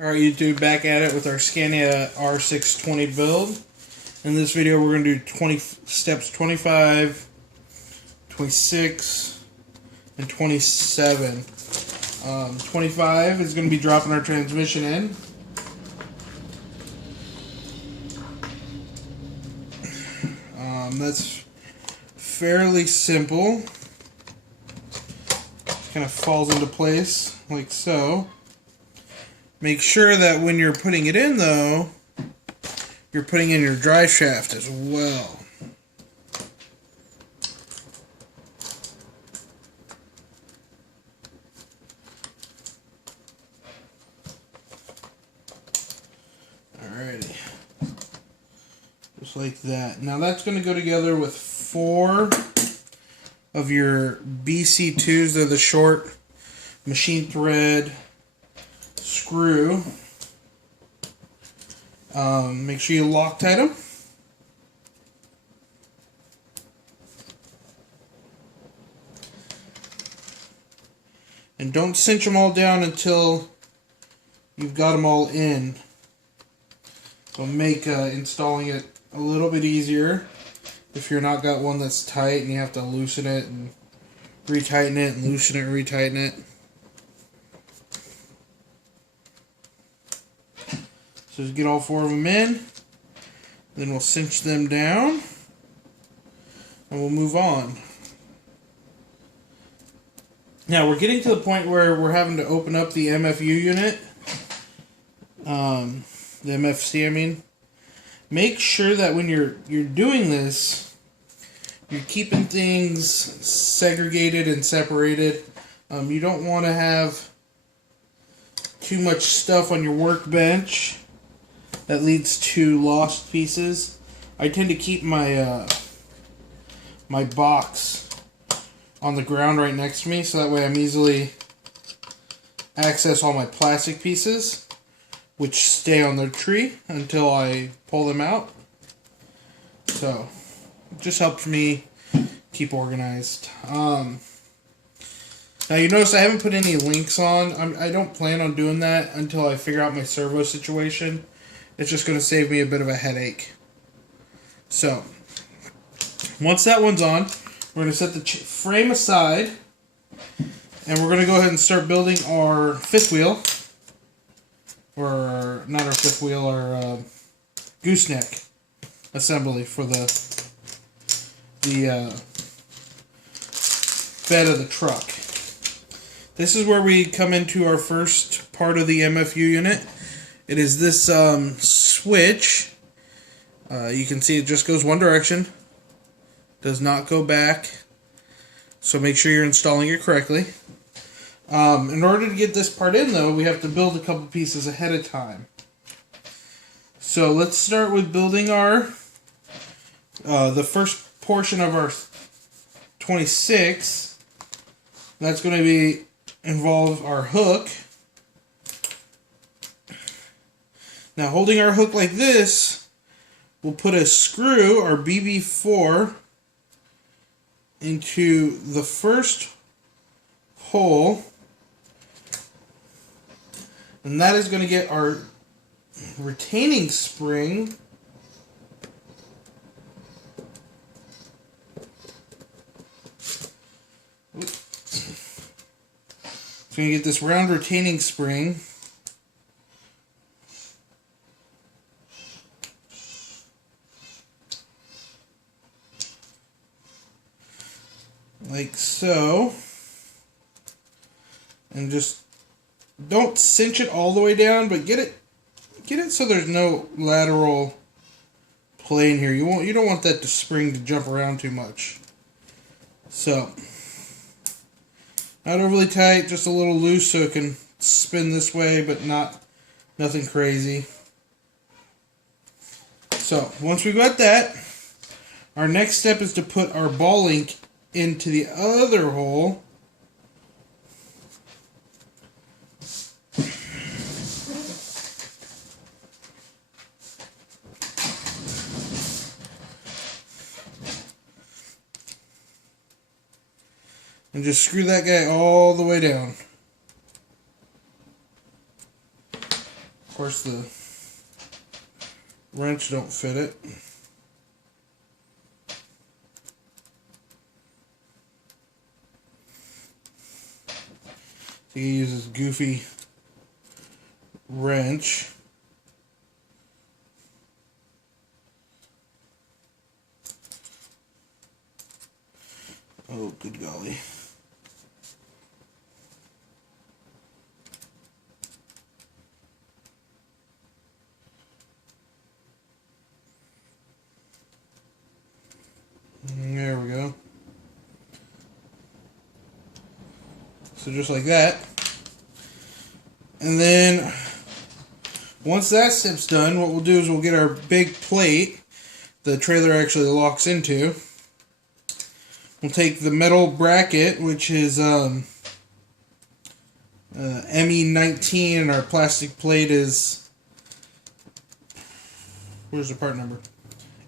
Alright YouTube, back at it with our Scania R620 build. In this video we're going to do steps 25, 26, and 27. 25 is going to be dropping our transmission in. That's fairly simple. Kind of falls into place like so. Make sure that when you're putting it in, though, you're putting in your drive shaft as well. Alrighty. Just like that. Now that's going to go together with 4 of your BC2s. They're the short machine thread screw. Make sure you Loctite them. And don't cinch them all down until you've got them all in. It'll make installing it a little bit easier if you're not got one that's tight and you have to loosen it and retighten it and loosen it and retighten it. So just get all 4 of them in, then we'll cinch them down, and we'll move on. Now we're getting to the point where we're having to open up the MFU unit, the MFC I mean. Make sure that when you're doing this, you're keeping things segregated and separated. You don't want to have too much stuff on your workbench that leads to lost pieces. I tend to keep my my box on the ground right next to me, so that way I'm easily access all my plastic pieces, which stay on the tree until I pull them out. So it just helps me keep organized. Now you notice I haven't put any links on. I don't plan on doing that until I figure out my servo situation. It's just going to save me a bit of a headache. So, once that one's on, we're going to set the frame aside, and we're going to go ahead and start building our 5th wheel, or not our 5th wheel, our gooseneck assembly for the bed of the truck. This is where we come into our first part of the MFU unit. It is this switch. You can see it just goes one direction. Does not go back. So make sure you're installing it correctly. In order to get this part in, though, we have to build a couple pieces ahead of time. So let's start with building our the first portion of our 26. That's going to involve our hook. Now, holding our hook like this, we'll put a screw, our BB4, into the first hole, and that is going to get our retaining spring it's going to get this round retaining spring like so, and just don't cinch it all the way down, but get it so there's no lateral plane here. You don't want that spring to jump around too much. So not overly tight, just a little loose so it can spin this way, but nothing crazy. So once we've got that, our next step is to put our ball link into the other hole. And just screw that guy all the way down. Of course, the wrench don't fit it. So you use this goofy wrench. Oh, good golly. There we go. So just like that. And then once that step's done, what we'll do is we'll get our big plate the trailer actually locks into. We'll take the metal bracket, which is ME19, and our plastic plate is, where's the part number?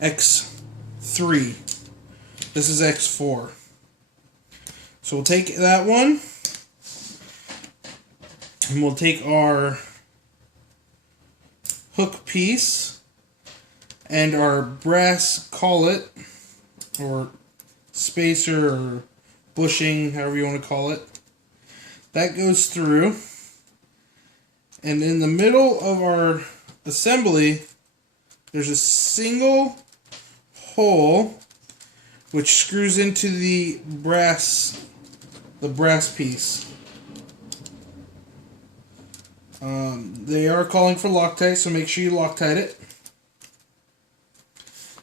X3. This is X4. So we'll take that one, and we'll take our hook piece and our brass collet, or spacer, or bushing, however you want to call it. That goes through, and in the middle of our assembly there's a single hole which screws into the brass piece. They are calling for Loctite, so make sure you Loctite it.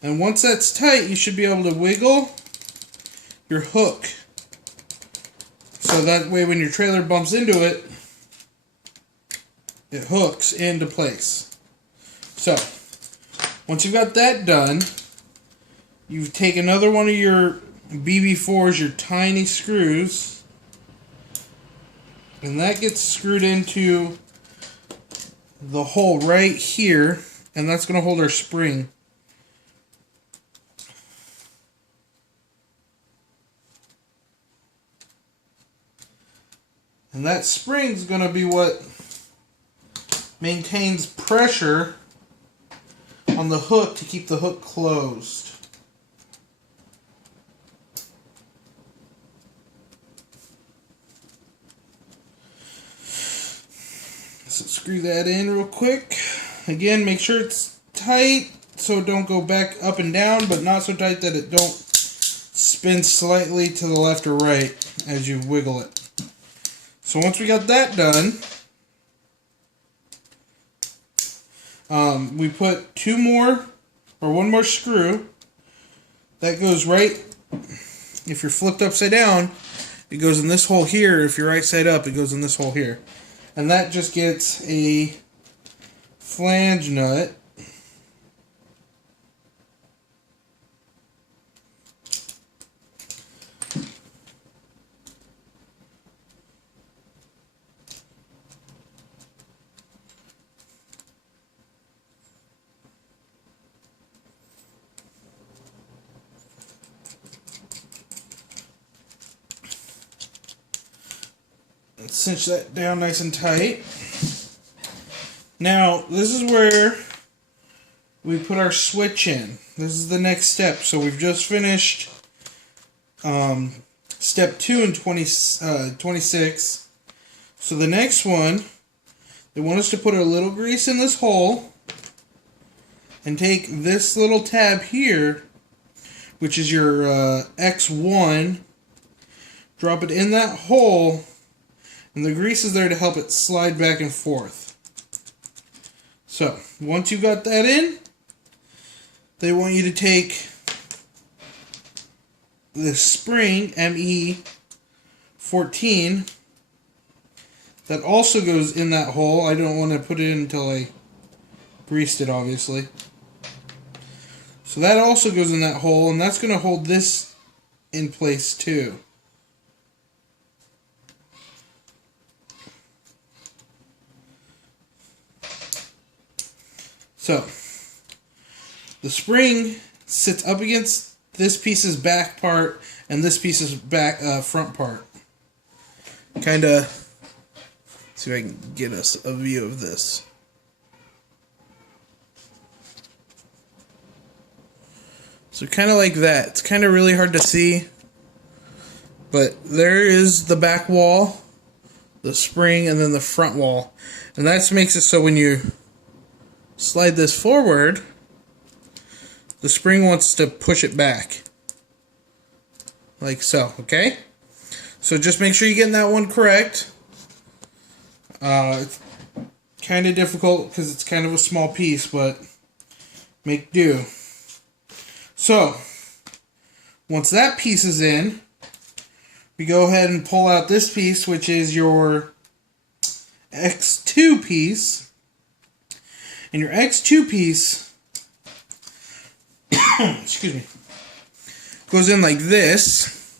And once that's tight, you should be able to wiggle your hook, so that way when your trailer bumps into it, it hooks into place. So once you've got that done, you take another one of your BB4s, your tiny screws, and that gets screwed into the hole right here, and that's going to hold our spring. And that spring's going to be what maintains pressure on the hook to keep the hook closed. So screw that in real quick. Again, make sure it's tight so it don't go back up and down, but not so tight that it don't spin slightly to the left or right as you wiggle it. So once we got that done, we put one more screw. That goes right, if you're flipped upside down, it goes in this hole here. If you're right side up, it goes in this hole here. And that just gets a flange nut. Cinch that down nice and tight. Now, this is where we put our switch in. This is the next step. So we've just finished step 2 in 26. So the next one, they want us to put a little grease in this hole and take this little tab here, which is your X1, drop it in that hole, and the grease is there to help it slide back and forth. So, once you've got that in, they want you to take the spring, ME14, that also goes in that hole. I don't want to put it in until I greased it, obviously. So that also goes in that hole, and that's going to hold this in place too. So, the spring sits up against this piece's back part and this piece's front part. Kind of, see if I can get us a view of this. So kind of like that. It's kind of really hard to see. But there is the back wall, the spring, and then the front wall. And that makes it so when you slide this forward, the spring wants to push it back. Like so, okay? So just make sure you're getting that one correct. It's kind of difficult because it's kind of a small piece, but make do. So, once that piece is in, we go ahead and pull out this piece, which is your X2 piece. And your X2 piece, excuse me, goes in like this.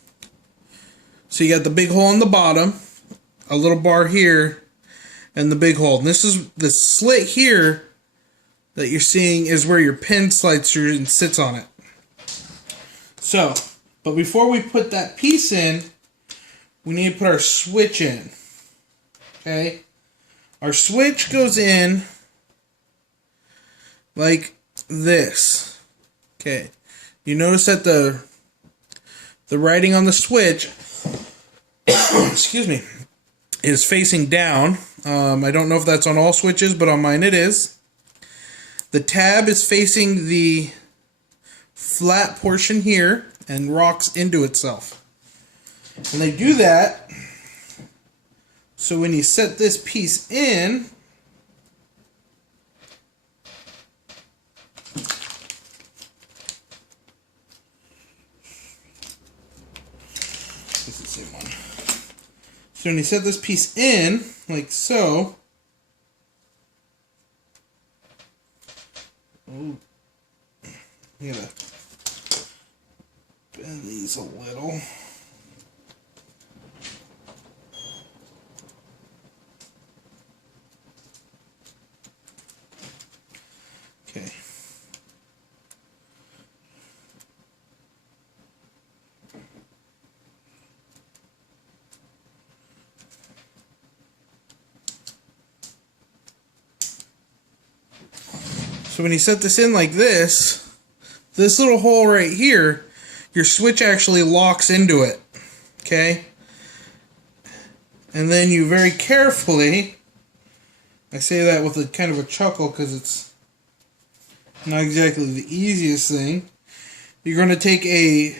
So you got the big hole in the bottom, a little bar here, and the big hole. And this is the slit here that you're seeing is where your pin slides through and sits on it. So, but before we put that piece in, we need to put our switch in. Okay? Our switch goes in like this. Okay. You notice that the writing on the switch excuse me, is facing down. I don't know if that's on all switches, but on mine it is. The tab is facing the flat portion here and rocks into itself. And they do that so when you set this piece in, this is the same one. So when you set this piece in, like so, you gotta bend these a little. Okay. So when you set this in like this little hole right here, your switch actually locks into it. Okay? And then you very carefully, I say that with a kind of a chuckle because it's not exactly the easiest thing. You're going to take a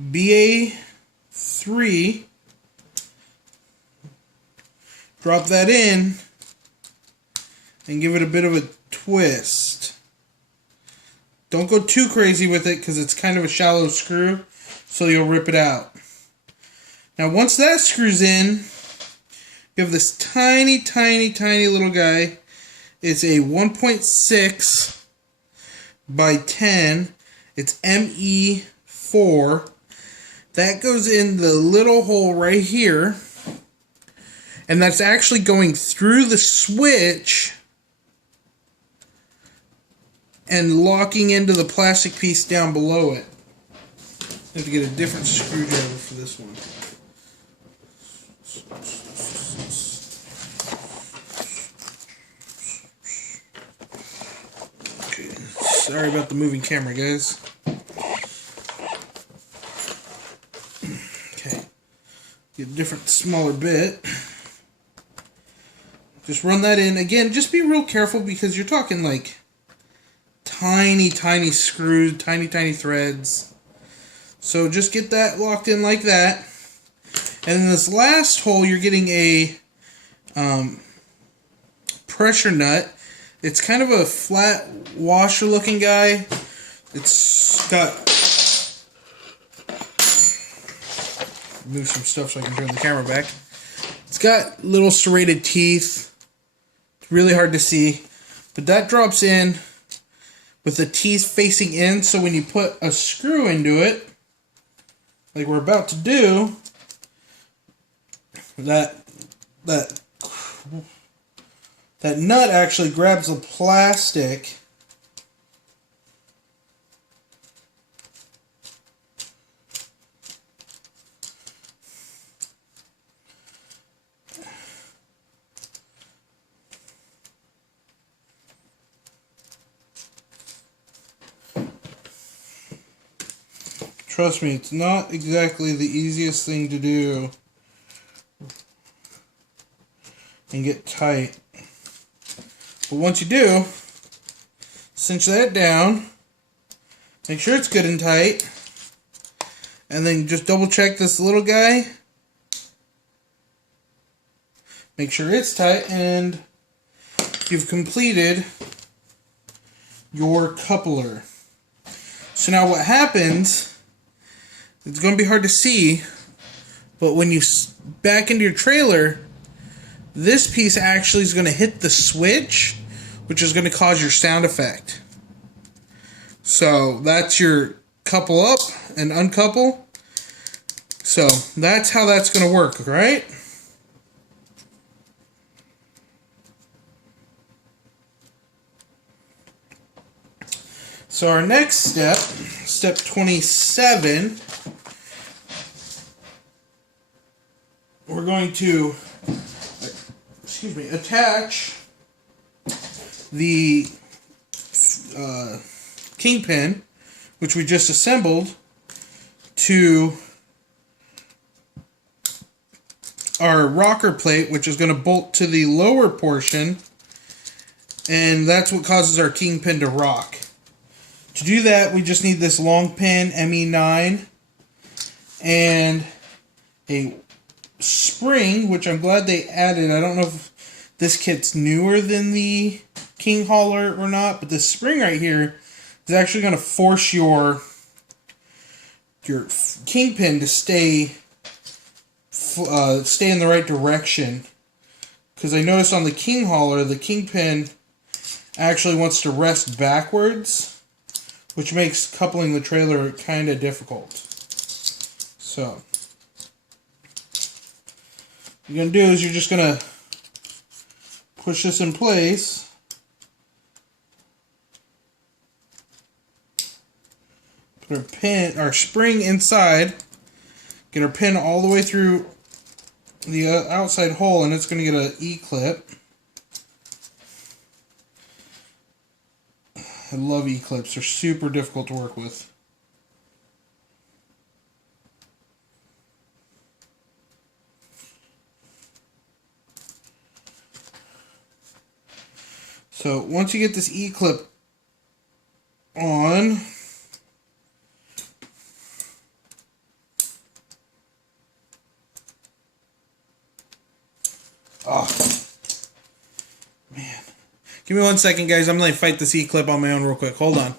BA3, drop that in, and give it a bit of a twist. Don't go too crazy with it because it's kind of a shallow screw, so you'll rip it out. Now once that screws in, you have this tiny, tiny, tiny little guy. It's a 1.6 by 10. It's ME4. That goes in the little hole right here. And that's actually going through the switch and locking into the plastic piece down below it. I have to get a different screwdriver for this one. Okay, sorry about the moving camera, guys. Okay, get a different, smaller bit. Just run that in. Again, just be real careful because you're talking like tiny, tiny screws, tiny, tiny threads. So just get that locked in like that. And in this last hole, you're getting a pressure nut. It's kind of a flat washer looking guy. It's got... Move some stuff so I can turn the camera back. It's got little serrated teeth. It's really hard to see. But that drops in with the teeth facing in, so when you put a screw into it, like we're about to do, that nut actually grabs the plastic Trust me, it's not exactly the easiest thing to do and get tight. But once you do, cinch that down, make sure it's good and tight, and then just double check this little guy. Make sure it's tight, and you've completed your coupler. So now what happens, it's going to be hard to see, but when you back into your trailer, this piece actually is going to hit the switch, which is going to cause your sound effect. So that's your couple up and uncouple. So that's how that's going to work, right? So our next step, step 27, we're going to, attach the Kingpin, which we just assembled, to our rocker plate, which is going to bolt to the lower portion, and that's what causes our Kingpin to rock. To do that, we just need this long pin ME9 and a spring, which I'm glad they added. I don't know if this kit's newer than the King Hauler or not, but this spring right here is actually going to force your Kingpin to stay in the right direction. Because I noticed on the King Hauler, the Kingpin actually wants to rest backwards, which makes coupling the trailer kind of difficult. So, what you're going to do is you're just going to push this in place. Put our spring inside. Get our pin all the way through the outside hole, and it's going to get an E-clip. I love E-clips. They're super difficult to work with. So once you get this E-clip on, give me 1 second, guys. I'm going to fight this E-clip on my own real quick. Hold on.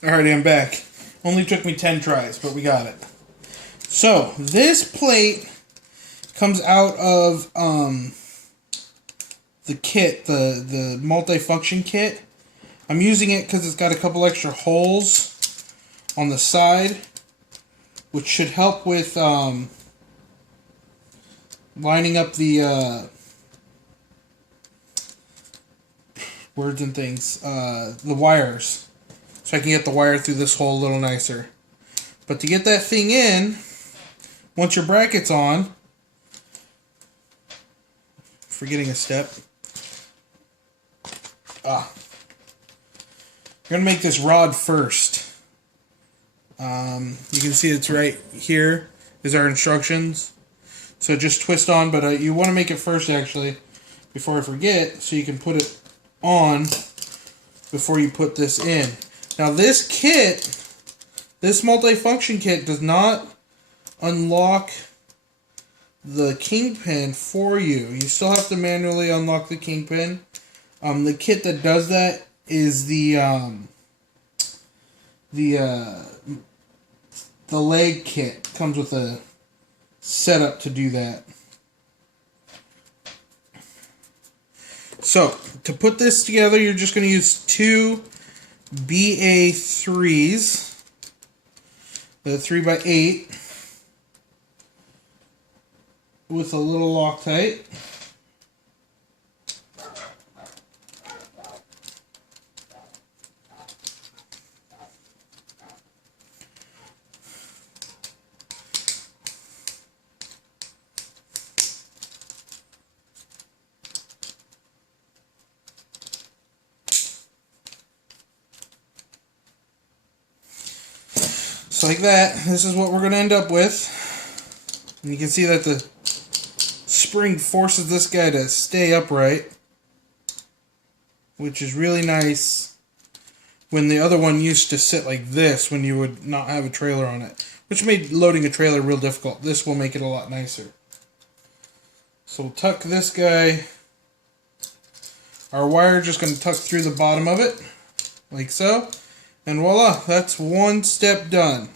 Alrighty, I'm back. Only took me 10 tries, but we got it. So, this plate comes out of the kit, the multi-function kit. I'm using it because it's got a couple extra holes on the side, which should help with lining up the words and things, the wires, so I can get the wire through this hole a little nicer. But to get that thing in, once your bracket's on, forgetting a step, you're going to make this rod first. You can see it's right here is our instructions. So just twist on, but you want to make it first actually, before I forget, so you can put it on before you put this in. Now this kit, this multi-function kit, does not unlock the Kingpin for you. You still have to manually unlock the Kingpin. The kit that does that is the leg kit. Comes with a setup to do that. So, to put this together, you're just going to use two BA3s, the 3x8, with a little Loctite. So like that, this is what we're going to end up with. And you can see that the spring forces this guy to stay upright, which is really nice when the other one used to sit like this when you would not have a trailer on it, which made loading a trailer real difficult. This will make it a lot nicer. So we'll tuck this guy. Our wire just going to tuck through the bottom of it, like so. And voila, that's one step done.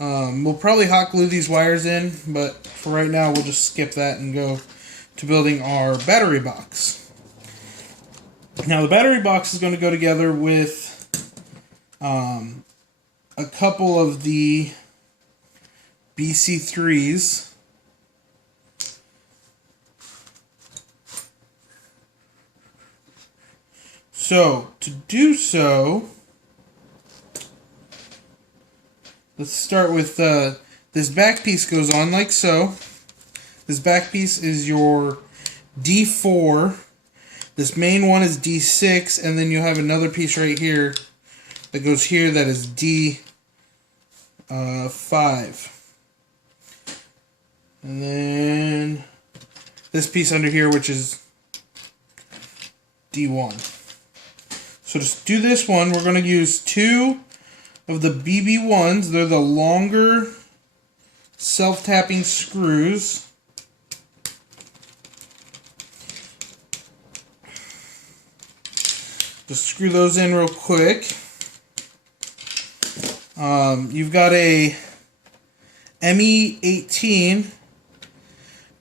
We'll probably hot glue these wires in, but for right now we'll just skip that and go to building our battery box. Now the battery box is going to go together with a couple of the BC3s. So, to do so, let's start with this back piece goes on like so. This back piece is your D4. This main one is D6, and then you'll have another piece right here that goes here that is D5. And then this piece under here, which is D1. So to do this one, we're going to use two of the BB1s. They're the longer self-tapping screws. Just screw those in real quick. You've got a ME18,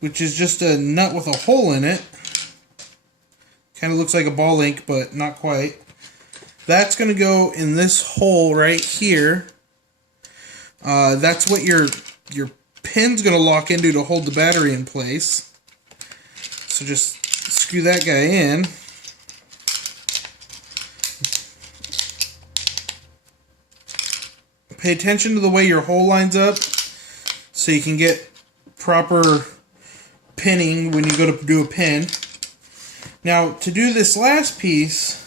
which is just a nut with a hole in it. Kind of looks like a ball link, but not quite. That's going to go in this hole right here. That's what your pin's going to lock into to hold the battery in place. So just screw that guy in. Pay attention to the way your hole lines up so you can get proper pinning when you go to do a pin. Now, to do this last piece,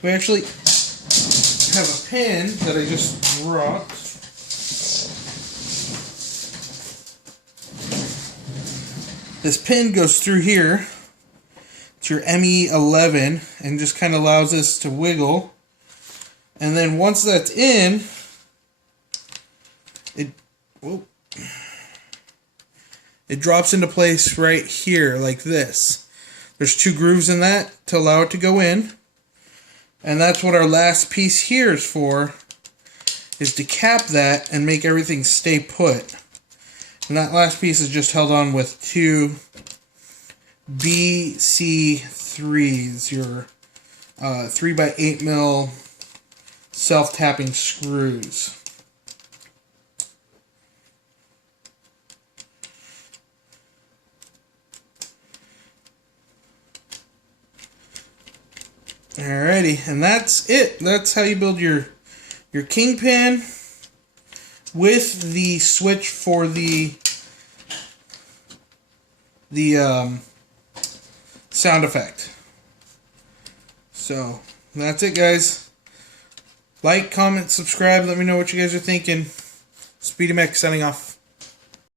we actually have a pin that I just dropped. This pin goes through here. It's your ME11 and just kind of allows this to wiggle. And then once that's in, it drops into place right here like this. There's two grooves in that to allow it to go in. And that's what our last piece here is for, is to cap that and make everything stay put. And that last piece is just held on with two BC3s, your 3x8mm self-tapping screws. Alrighty, and that's it. That's how you build your Kingpin with the switch for the sound effect. So that's it, guys. Like, comment, subscribe. Let me know what you guys are thinking. SpeedyMech signing off.